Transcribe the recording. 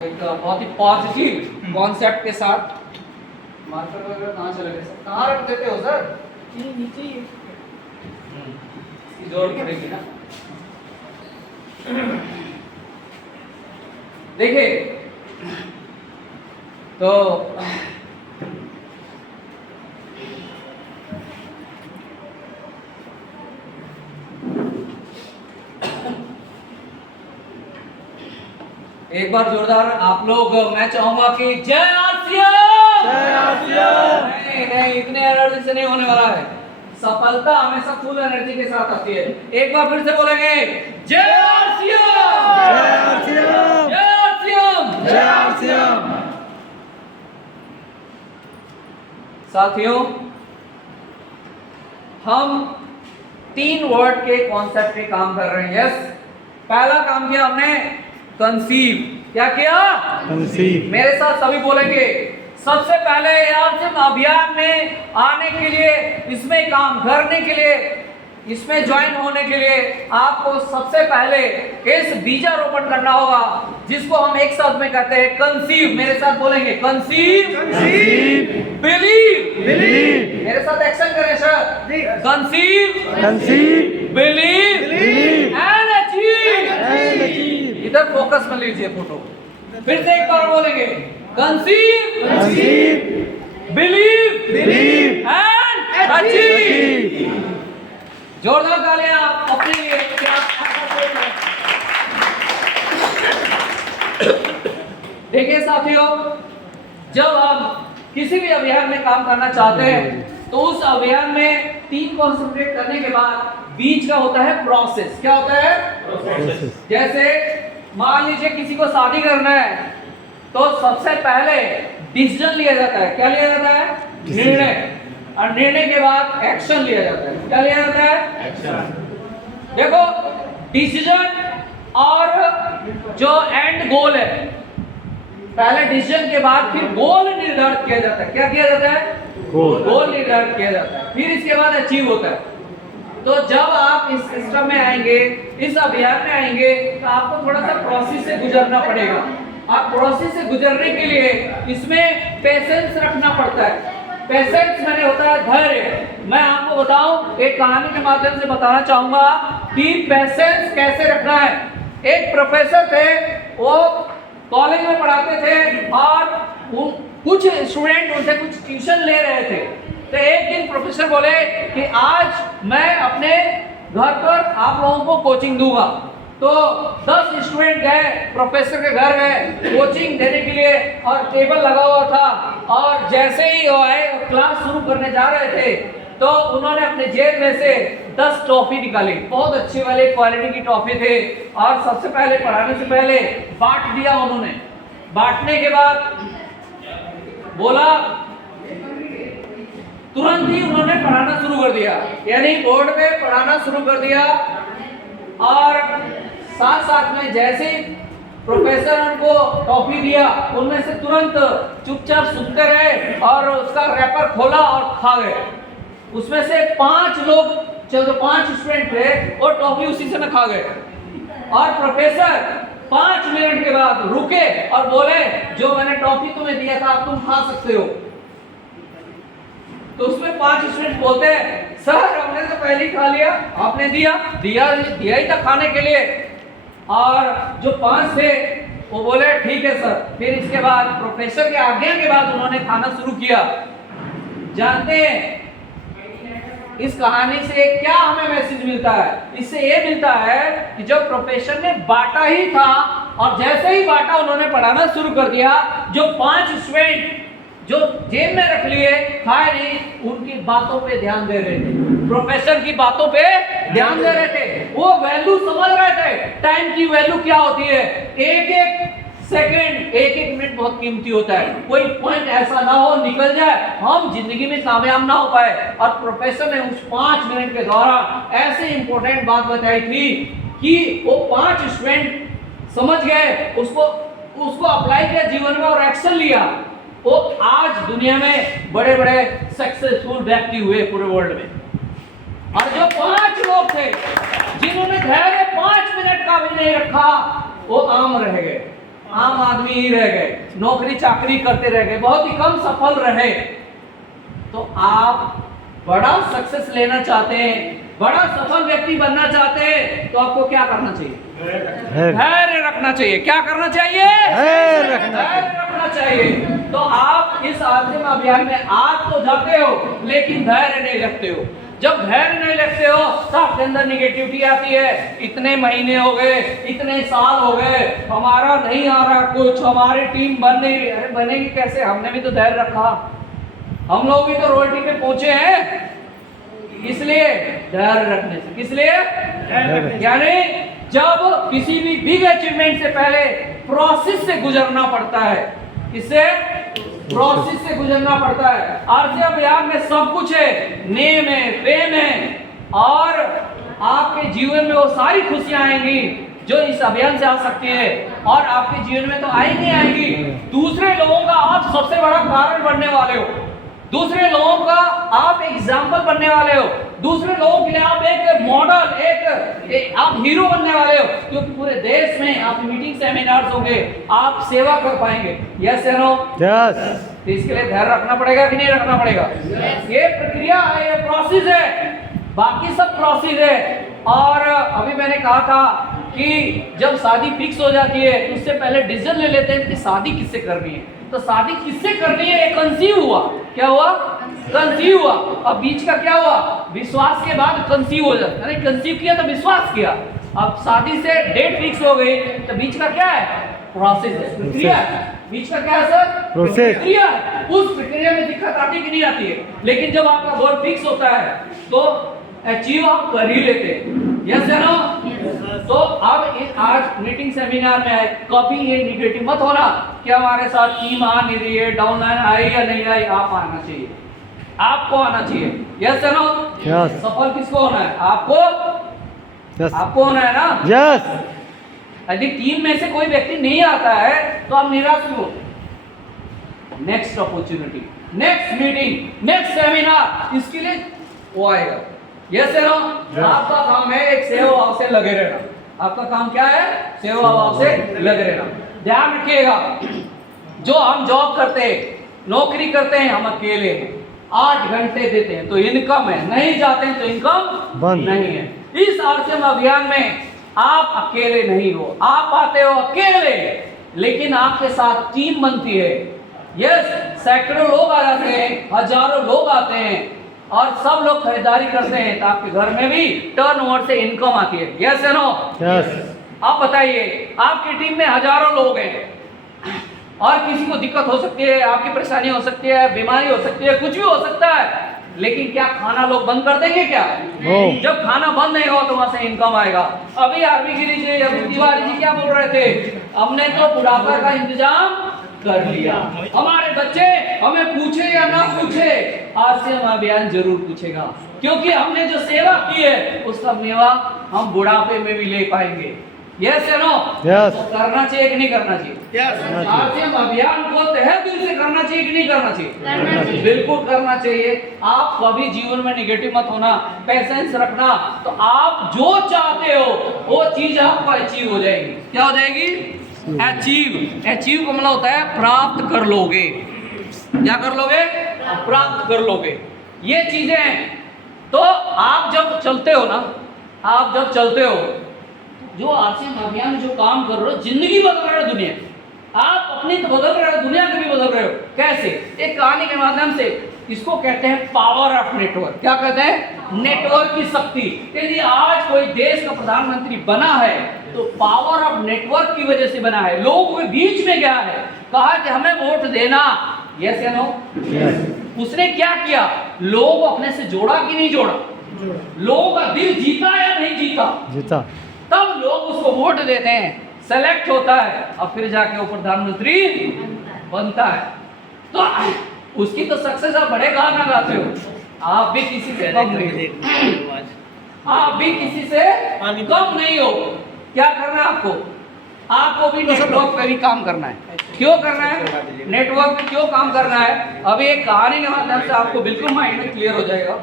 एक बहुत ही positive concept के साथ मार्कर वगैरह कहाँ चले गए सर? कहाँ रख देते हो सर? नीचे ही इसकी जरूरत पड़ेगी ना। देखिए तो एक बार जोरदार आप लोग, मैं चाहूंगा कि जय आसिया। नहीं नहीं, इतने एनर्जी से नहीं होने वाला है। सफलता हमेशा फुल एनर्जी के साथ आती है। एक बार फिर से बोलेंगे जय आसिया, जय आसिया। साथियों, हम 3 वर्ड के कॉन्सेप्ट पे काम कर रहे हैं। यस, पहला काम किया हमने कंसीव। क्या किया? कंसीव। मेरे साथ सभी बोलेंगे। सबसे पहले यार सिर्फ अभियान में आने के लिए, इसमें काम करने के लिए, इसमें ज्वाइन होने के लिए आपको सबसे पहले इस बीजारोपण करना होगा, जिसको हम एक साथ में कहते हैं कंसीव। मेरे साथ बोलेंगे कंसीव, बिलीव। मेरे साथ एक्शन करें sir. Conceive, believe and achieve. इधर फोकस में लीजिए फोटो। फिर से एक बार बोलेंगे कंसीव, बिलीव एंड अचीव। जोरदार तालियां अपने लिए। देखिए साथियों, जब हम किसी भी अभियान में काम करना चाहते हैं तो उस अभियान में 3 कॉन्सेंट्रेट करने के बाद बीच का होता है प्रोसेस। क्या होता है? जैसे मान लीजिए किसी को शादी करना है तो सबसे पहले डिसीजन लिया जाता है। क्या लिया जाता है? निर्णय। और निर्णय के बाद एक्शन लिया जाता है। क्या लिया जाता है? एक्शन। देखो, डिसीजन और जो एंड गोल है, पहले डिसीजन के बाद फिर गोल निर्धारित किया जाता है। क्या किया जाता है? गोल निर्धारित किया जाता है। फिर इसके बाद अचीव होता है। तो जब आप इस सिस्टम में आएंगे, इस अभियान में आएंगे, तो आपको थोड़ा सा प्रोसेस से गुजरना पड़ेगा। आप प्रोसेस से गुजरने के लिए इसमें पेशेंस रखना पड़ता है। पेशेंस मैंने होता है धैर्य। मैं आपको बताऊं, एक कहानी के माध्यम से बताना चाहूंगा कि पेशेंस कैसे रखना है। एक प्रोफेसर थे, वो कॉलेज में पढ़ाते थे और कुछ स्टूडेंट उनसे कुछ ट्यूशन ले रहे थे। तो एक दिन प्रोफेसर बोले कि आज मैं अपने घर पर आप लोगों को कोचिंग दूंगा। तो 10 स्टूडेंट गए, प्रोफेसर के घर गए कोचिंग देने के लिए, और टेबल लगा हुआ था। और जैसे ही वो आए, क्लास शुरू करने जा रहे थे, तो उन्होंने अपने जेब में से 10 टॉफी निकाली। बहुत अच्छी वाली क्वालिटी की टॉफी थे। और सबसे पहले, पढ़ाने से पहले बांट दिया उन्होंने। बांटने के बाद बोला, तुरंत ही उन्होंने पढ़ाना शुरू कर दिया, यानी बोर्ड पे पढ़ाना शुरू कर दिया। और साथ साथ में जैसे प्रोफेसर उनको टॉफी दिया, उनमें से तुरंत चुपचाप सुनते रहे और उसका रैपर खोला और खा गए। उसमें से 5 लोग, जो 5 स्टूडेंट थे, वो टॉफी उसी समय खा गए। और प्रोफेसर 5 मिनट के बाद रुके और बोले, जो मैंने टॉफी तुम्हें दिया था, अब तुम खा सकते हो। तो उसमें 5 स्टूडेंट बोलते हैं, सर हमने तो पहले ही खा लिया, आपने दिया ही था खाने के लिए। और जो 5 थे वो बोले ठीक है सर। फिर इसके बाद प्रोफेसर के आज्ञा के बाद उन्होंने खाना शुरू किया। जानते हैं इस कहानी से क्या हमें मैसेज मिलता है? इससे ये मिलता है कि जो प्रोफेसर ने बांटा ही था, और जैसे ही बांटा उन्होंने पढ़ाना शुरू कर दिया। जो 5 स्टूडेंट जो जेब में रख लिए, खाए नहीं, उनकी बातों पे ध्यान दे रहे थे, प्रोफेसर की बातों पे ध्यान दे रहे थे। वो वैल्यू समझ रहे थे, टाइम की वैल्यू क्या होती है। एक सेकंड, एक मिनट बहुत कीमती होता है। कोई पॉइंट ऐसा ना हो निकल जाए, हम जिंदगी में कामयाब ना हो पाए। और प्रोफेसर ने उस 5 मिनट के दौरान ऐसे इंपॉर्टेंट बात बताई थी कि वो 5 स्टूडेंट समझ गए, उसको अप्लाई किया जीवन में और एक्शन लिया। वो आज दुनिया में बड़े बड़े सक्सेसफुल व्यक्ति हुए पूरे वर्ल्ड में। और जो 5 लोग थे जिन्होंने धैर्य 5 मिनट का भी नहीं रखा, वो आम रह गए। आम आदमी ही रह गए, नौकरी चाकरी करते रह गए, बहुत ही कम सफल रहे। तो आप बड़ा सक्सेस लेना चाहते हैं, बड़ा सफल व्यक्ति बनना चाहते हैं, तो आपको क्या करना चाहिए? धैर्य रखना चाहिए। क्या करना चाहिए? धैर्य रखना चाहिए। तो आप इस आश्रम अभियान में आज तो जाते हो, लेकिन धैर्य नहीं रखते हो। जब धैर्य नहीं रखते हो तो आपके अंदर निगेटिविटी आती है। इतने महीने हो गए, इतने साल हो गए, हमारा नहीं आ रहा कुछ, हमारी टीम बन नहीं रही। अरे बनेगी कैसे? हमने भी तो धैर्य रखा, हम लोग भी तो रोटी पे पहुंचे हैं। इसलिए धैर्य रखने से, किसलिए? यानी जब किसी भी बिग अचीवमेंट से पहले प्रोसेस से गुजरना पड़ता है। किससे? प्रोसेस से गुजरना पड़ता है। आरसी अभियान में सब कुछ है, नेम है, फेम है, और आपके जीवन में वो सारी खुशियां आएंगी जो इस अभियान से आ सकती है। और आपके जीवन में तो आएंगी आएंगी। दूसरे लोगों का आप सबसे बड़ा कारण बनने वाले हो, दूसरे लोगों का आप एग्जाम्पल बनने वाले हो, दूसरे लोगों के लिए आप एक मॉडल, एक आप हीरो बनने वाले हो। क्योंकि पूरे देश में आप मीटिंग सेमिनार्स होंगे, आप सेवा कर पाएंगे। यस या नो? यस। तो इसके लिए धैर्य रखना पड़ेगा कि नहीं रखना पड़ेगा? ये प्रक्रिया है, ये प्रोसेस है, बाकी सब प्रोसेस है। और अभी मैंने कहा था कि जब शादी फिक्स हो जाती है तो उससे पहले डिसीजन ले लेते हैं कि शादी किससे करनी है। तो शादी किससे करनी है? कंसीव हुआ। क्या हुआ? कंसीव हुआ। अब बीच का क्या हुआ? विश्वास के बाद कंसीव हो जाता है। कंसीव किया तो विश्वास किया, अब शादी से डेट फिक्स हो गई, तो बीच का क्या है? प्रोसेस है, प्रक्रिया है। बीच का क्या है सर? प्रोसेस, प्रक्रिया। उस प्रक्रिया में दिक्कत आती कि नहीं आती है? लेकिन जब आपका गोल फिक्स होता है तो अचीव आप कर ही लेते हैं। यस या नो? तो अब आज मीटिंग सेमिनार में आए, कभी ये निगेटिव मत होना कि हमारे साथ टीम आ नहीं रही है, डाउनलाइन आई या नहीं आई। आप आना चाहिए, आपको आना चाहिए। यस या नो? यस। सफल किसको होना है? आपको। यस। आपको होना है ना? यस। यदि टीम में से कोई व्यक्ति नहीं आता है तो आप निराश क्यों? Next opportunity, next meeting, next seminar, इसके लिए वो आएगा। यस या नो? आपका काम है एक सेवा भाव से लगे रहना। आपका काम क्या है? सेवा भाव से लगे रहना। ध्यान रखिएगा, जो हम जॉब करते हैं, नौकरी करते हैं, हम अकेले हैं, 8 घंटे देते हैं तो इनकम है, नहीं जाते हैं तो इनकम बंद नहीं है। इस आरसीएम अभियान में आप अकेले नहीं हो, आप आते हो अकेले, लेकिन आपके साथ टीम बनती है। यस, सैकड़ों लोग आ जाते हैं, हजारों लोग आते हैं और सब लोग खरीदारी करते हैं, तो आपके घर में भी टर्नओवर से इनकम आती है। यस या नो? यस। आप बताइए, आपकी टीम में हजारों लोग हैं और किसी को दिक्कत हो सकती है, आपकी परेशानी हो सकती है, बीमारी हो सकती है, कुछ भी हो सकता है, लेकिन क्या खाना लोग बंद कर देंगे क्या? जब खाना बंद नहीं होगा तो वहां से इनकम आएगा। अभी आरबी गिरी जी, अभी तिवारी जी क्या बोल रहे थे? हमने तो बुढ़ापा का इंतजाम कर लिया। हमारे बच्चे हमें पूछे या ना पूछे, आरसीएम अभियान जरूर पूछेगा, क्योंकि हमने जो सेवा की है उसका मेवा हम बुढ़ापे में भी ले पाएंगे। यस या नो? यस। तो करना चाहिए कि नहीं करना चाहिए? यस। आरसीएम अभियान को तहे दिल से करना चाहिए कि नहीं करना चाहिए? करना चाहिए, बिल्कुल करना चाहिए। आप कभी जीवन में निगेटिव मत होना, पेशेंस रखना, तो आप जो चाहते हो वो चीज आपको अचीव हो जाएगी। क्या हो जाएगी? अचीव। अचीव का मतलब होता है प्राप्त कर लोगे। क्या कर लोगे? प्राप्त कर लोगे। ये चीजें तो आप जब चलते हो ना, आप जब चलते हो, जो आरसीएम अभियान में जो काम कर रहे हो, जिंदगी बदल रहे हो, दुनिया, आप अपनी तो बदल रहे हो, दुनिया को भी बदल रहे हो। कैसे? एक कहानी के माध्यम से। इसको कहते हैं पावर ऑफ नेटवर्क। क्या कहते हैं? नेटवर्क की शक्ति। यदि आज कोई देश का प्रधानमंत्री बना है तो पावर ऑफ नेटवर्क की वजह से बना है। लोगों के बीच में गया है, कहा कि हमें वोट देना। यस या नो? उसने क्या किया? लोगों को अपने से जोड़ा कि नहीं जोड़ा? लोगों का दिल जीता या नहीं जीता? जीता। तब लोग उसको वोट देते हैं, सेलेक्ट होता है और फिर जाके वो प्रधानमंत्री बनता है। तो उसकी तो सक्सेस आप बड़े गाना गाते हो। आप भी किसी से कम नहीं हो, आप भी किसी से कम नहीं हो। क्या करना है आपको? आपको भी नेटवर्क पे भी काम करना है। क्यों करना है? नेटवर्क पे क्यों काम करना है? अभी एक कहानी के माध्यम से आपको बिल्कुल माइंड में क्लियर हो जाएगा।